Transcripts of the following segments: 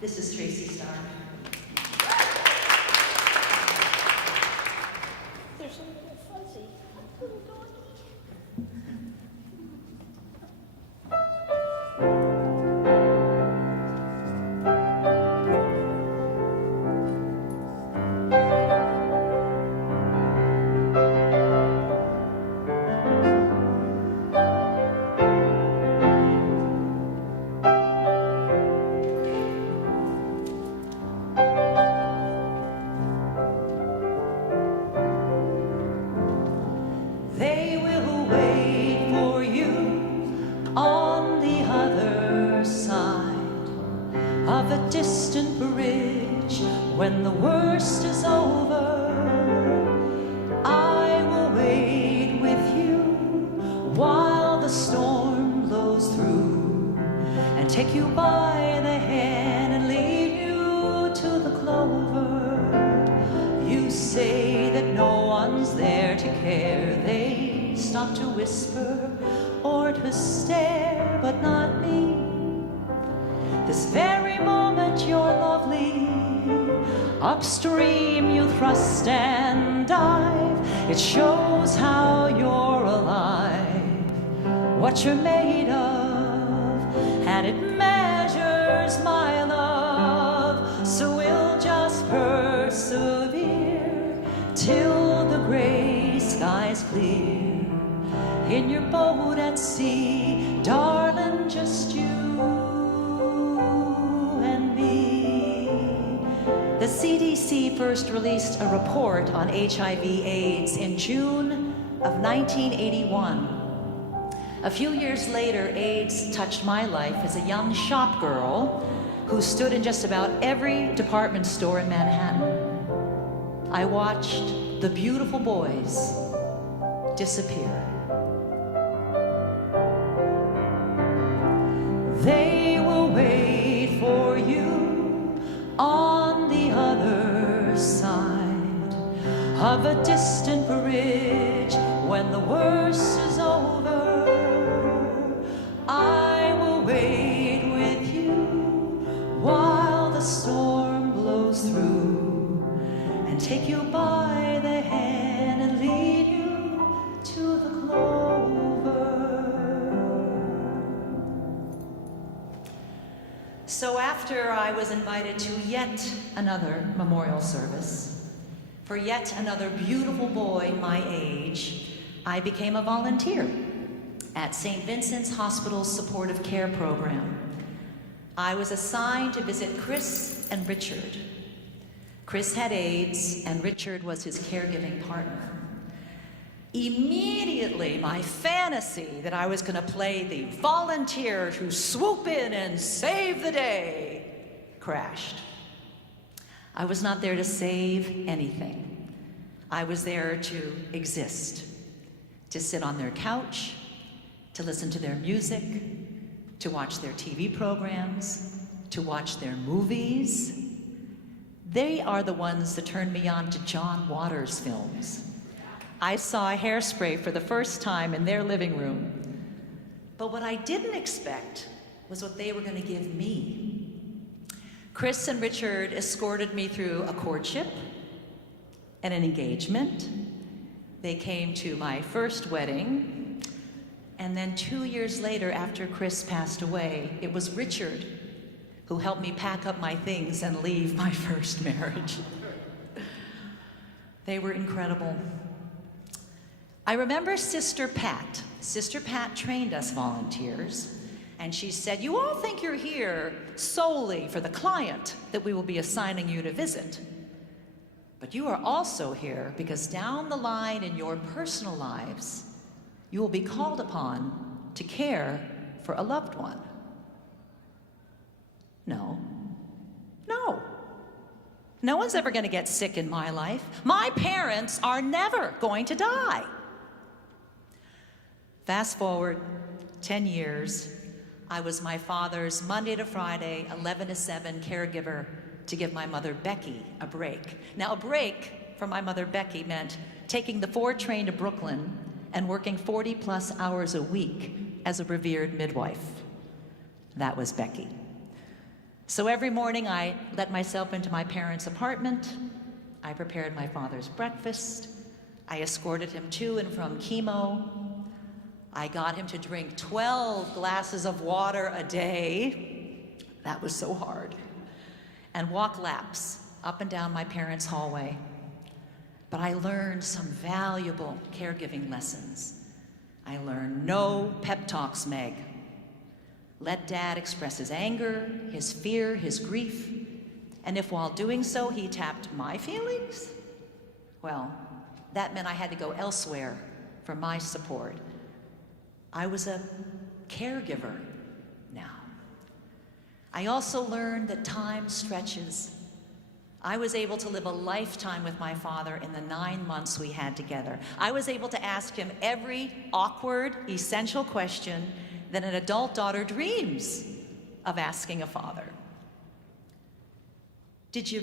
This is Tracy Starr. There's a little fuzzy little doggy. They will wait for you on the other side of a distant bridge when the worst is over. I will wait with you while the storm blows through and take you by the hand and lead you to the clover. You say that no one's there to care. They stop to whisper or to stare, but not me. This very moment you're lovely. Upstream you thrust and dive. It shows how you're alive, what you're made of, and it measures my love. So we'll just persevere till the gray skies clear. In your boat at sea, darling, just you and me. The CDC first released a report on HIV/AIDS in June of 1981. A few years later, AIDS touched my life as a young shop girl who stood in just about every department store in Manhattan. I watched the beautiful boys disappear. They will wait for you on the other side of a distant bridge when the worst is over. I will wait with you while the storm blows through and take you by the hand and lead you to the clover. So after I was invited to yet another memorial service for yet another beautiful boy my age, I became a volunteer at St. Vincent's Hospital's supportive care program. I was assigned to visit Chris and Richard. Chris had AIDS, and Richard was his caregiving partner. Immediately, my fantasy that I was going to play the volunteer to swoop in and save the day crashed. I was not there to save anything. I was there to exist, to sit on their couch, to listen to their music, to watch their TV programs, to watch their movies. They are the ones that turned me on to John Waters films. I saw Hairspray for the first time in their living room. But what I didn't expect was what they were going to give me. Chris and Richard escorted me through a courtship and an engagement. They came to my first wedding. And then 2 years later, after Chris passed away, it was Richard who helped me pack up my things and leave my first marriage. They were incredible. I remember Sister Pat. Sister Pat trained us volunteers, and she said, "You all think you're here solely for the client that we will be assigning you to visit. But you are also here because down the line in your personal lives, you will be called upon to care for a loved one." No. No one's ever going to get sick in my life. My parents are never going to die. Fast forward 10 years, I was my father's Monday to Friday, 11 to 7 caregiver to give my mother Becky a break. Now, a break for my mother Becky meant taking the 4 train to Brooklyn and working 40+ hours a week as a revered midwife. That was Becky. So every morning I let myself into my parents' apartment. I prepared my father's breakfast. I escorted him to and from chemo. I got him to drink 12 glasses of water a day. That was so hard. And walk laps up and down my parents' hallway. But I learned some valuable caregiving lessons. I learned no pep talks, Meg. Let Dad express his anger, his fear, his grief, and if while doing so he tapped my feelings, well, that meant I had to go elsewhere for my support. I was a caregiver now. I also learned that time stretches. I was able to live a lifetime with my father in the 9 months we had together. I was able to ask him every awkward, essential question that an adult daughter dreams of asking a father. Did you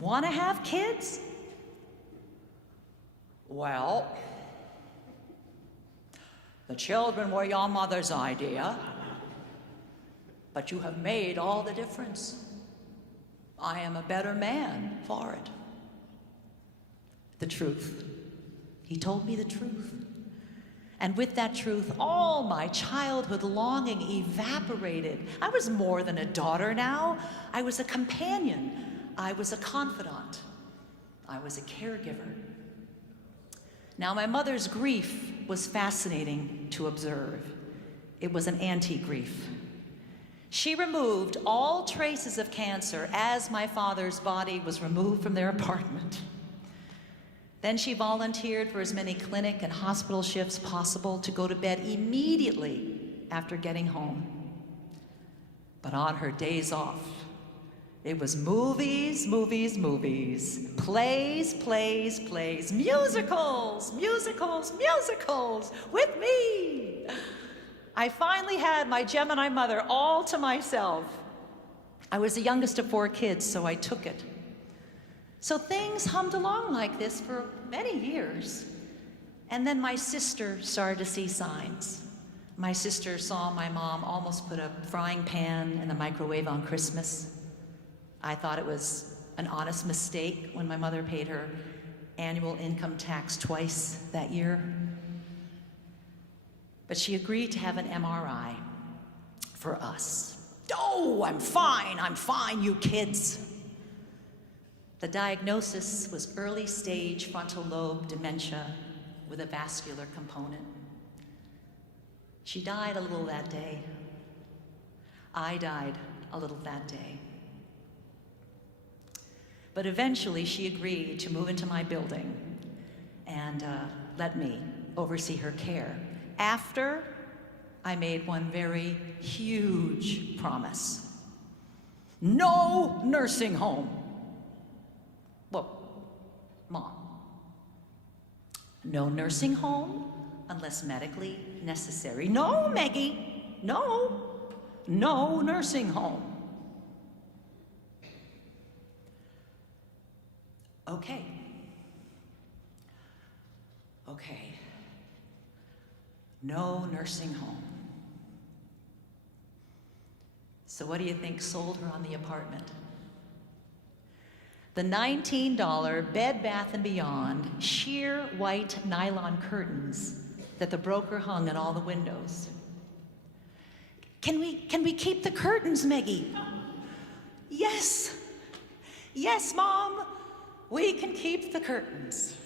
want to have kids? Well, the children were your mother's idea, but you have made all the difference. I am a better man for it. The truth. He told me the truth. And with that truth, all my childhood longing evaporated. I was more than a daughter now. I was a companion. I was a confidant. I was a caregiver. Now, my mother's grief was fascinating to observe. It was an anti-grief. She removed all traces of cancer as my father's body was removed from their apartment. Then she volunteered for as many clinic and hospital shifts possible to go to bed immediately after getting home. But on her days off, it was movies, movies, movies, plays, plays, plays, musicals, musicals, musicals with me. I finally had my Gemini mother all to myself. I was the youngest of 4 kids, so I took it. So things hummed along like this for many years. And then my sister started to see signs. My sister saw my mom almost put a frying pan in the microwave on Christmas. I thought it was an honest mistake when my mother paid her annual income tax twice that year. But she agreed to have an MRI for us. Oh, I'm fine, you kids. The diagnosis was early stage frontal lobe dementia with a vascular component. She died a little that day. I died a little that day. But eventually she agreed to move into my building and let me oversee her care after I made one very huge promise. No nursing home. Well, Mom, no nursing home unless medically necessary. No, Maggie, no nursing home. Okay. No nursing home. So what do you think sold her on the apartment? The $19 Bed Bath & Beyond sheer white nylon curtains that the broker hung at all the windows. Can we keep the curtains, Maggie? Yes, Mom, we can keep the curtains.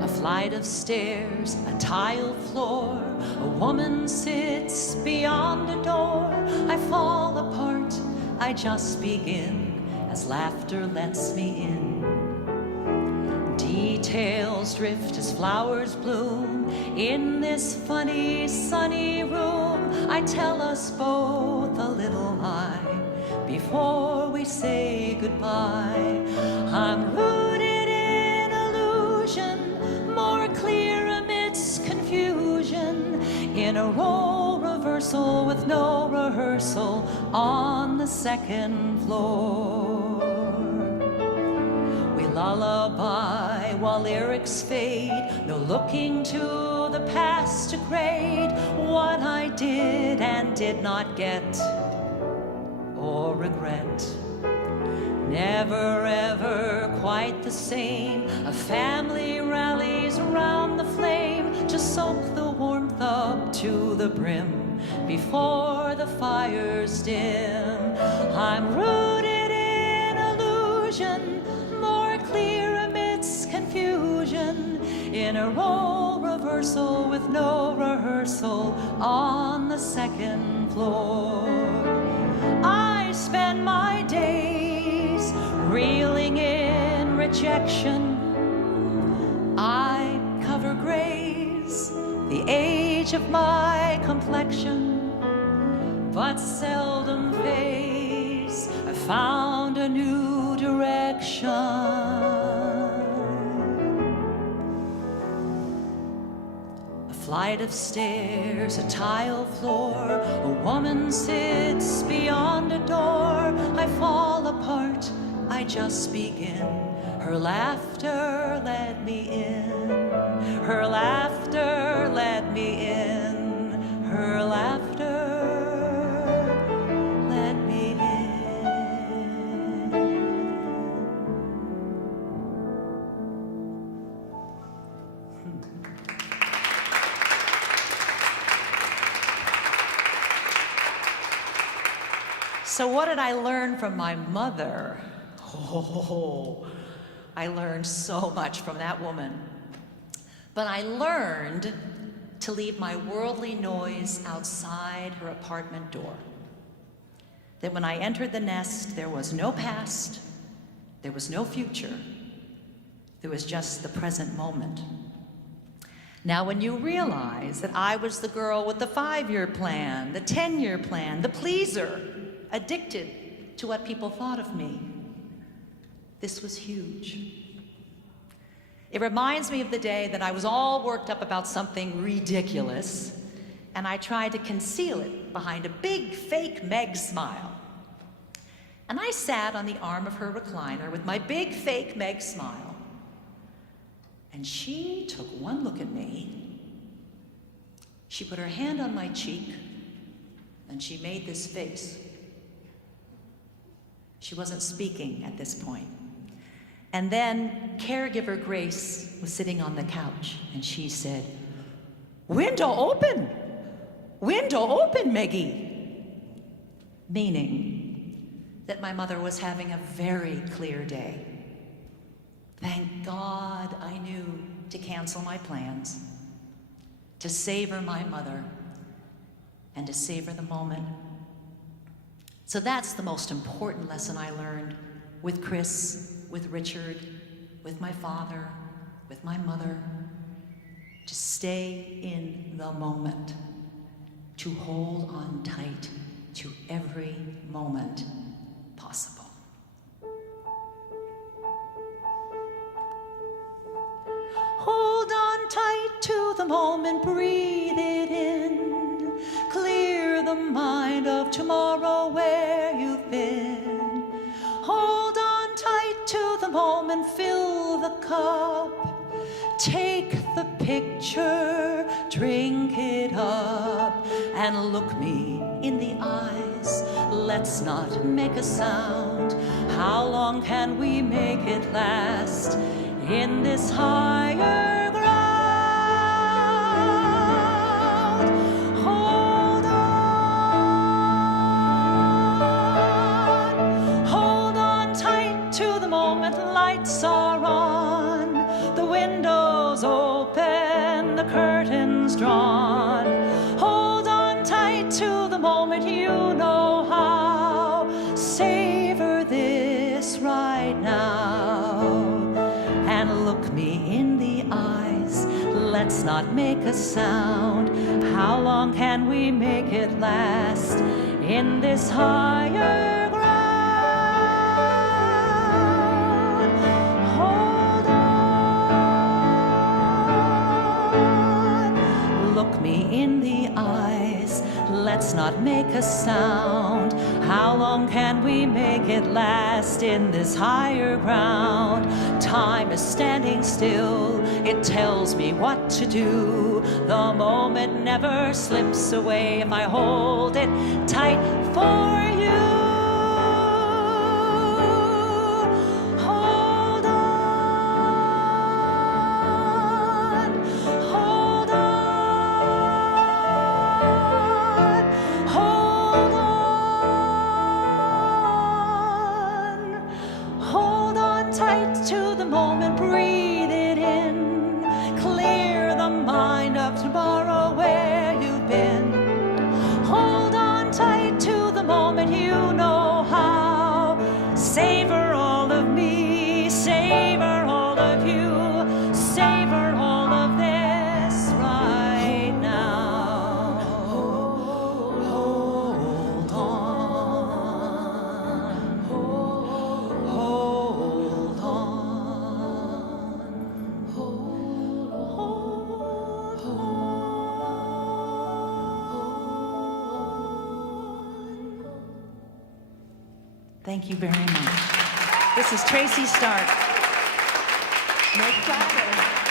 A flight of stairs, a tile floor, a woman sits beyond a door. I fall apart, I just begin as laughter lets me in. Details drift as flowers bloom in this funny, sunny room. I tell us both a little lie before we say goodbye. I'm rooted in illusion, more clear amidst confusion, in a role reversal with no rehearsal on the second floor. while lyrics fade, no looking to the past to grade what I did and did not get or regret. Never ever quite the same. A family rallies around the flame to soak the warmth up to the brim before the fires dim. I'm rooted in illusion, more clear amidst confusion, in a role reversal with no rehearsal on the second floor. I spend my days reeling in rejection. I cover grays, the age of my complexion, but seldom face I found a new direction. A flight of stairs, a tile floor, a woman sits beyond a door. I fall apart, I just begin. Her laughter let me in. Her laughter let me in. Her laughter let me in. So what did I learn from my mother? Oh, I learned so much from that woman. But I learned to leave my worldly noise outside her apartment door. That when I entered the nest, there was no past, there was no future, there was just the present moment. Now, when you realize that I was the girl with the 5-year plan, the 10-year plan, the pleaser, addicted to what people thought of me, this was huge. It reminds me of the day that I was all worked up about something ridiculous, and I tried to conceal it behind a big fake Meg smile. And I sat on the arm of her recliner with my big fake Meg smile. And she took one look at me. She put her hand on my cheek, and she made this face. She wasn't speaking at this point. And then caregiver Grace was sitting on the couch, and she said, "Window open! Window open, Meggie!" Meaning that my mother was having a very clear day. Thank God I knew to cancel my plans, to savor my mother, and to savor the moment. So that's the most important lesson I learned with Chris, with Richard, with my father, with my mother, to stay in the moment, to hold on tight to every moment possible. Hold on tight to the moment, breathe it in, clear the mind of tomorrow where you've been. Hold on tight to the moment, fill the cup, take the picture, drink it up, and look me in the eyes. Let's not make a sound. How long can we make it last in this higher ground? Hold on tight to the moment. Lights are on, the windows open, the curtains drawn. Hold on tight to the moment, you know how. Savor this right now and look me in the eyes. Let's not make a sound. How long can we make it last in this higher ground? Hold on. Look me in the eyes. Let's not make a sound. How long can we make it last in this higher ground? Time is standing still, it tells me what to do. The moment never slips away if I hold it tight for you. Hold on, hold on, hold on. Hold on tight to the moment, breathe it in. Clear the mind of tomorrow where you've been. Hold on tight to the moment, you know how. Savor all of me, savor all of you, savor all of this right now. Hold on, hold on, hold on. Thank you very much. This is Tracy Stark. No Flather.